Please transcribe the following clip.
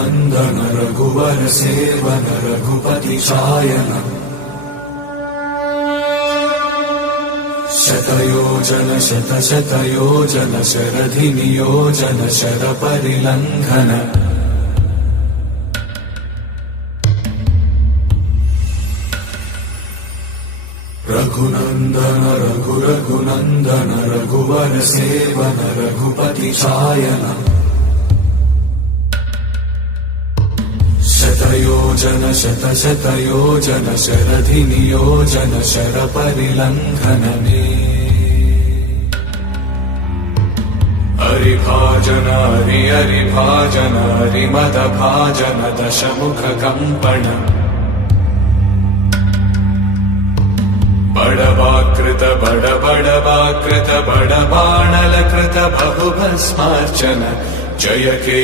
रघुनन्दन रघुवर सेवन रघुपति चायन शतयोजन शतशतयोजन शरधि नियोजन शरपरिलङ्घन रघुनन्दन रघुनन्दन रघुवर सेवन रघुपति चायन शतयोजन शतशतयोजन शरधि नियोजन शरपरिलङ्घन हरिभाजन हरिभाजन हरिमदभाजन दशमुख कम्पण बड़वाकृत बड़वाकृत बड़बाणलकृत बहुभस्मार्चन जय के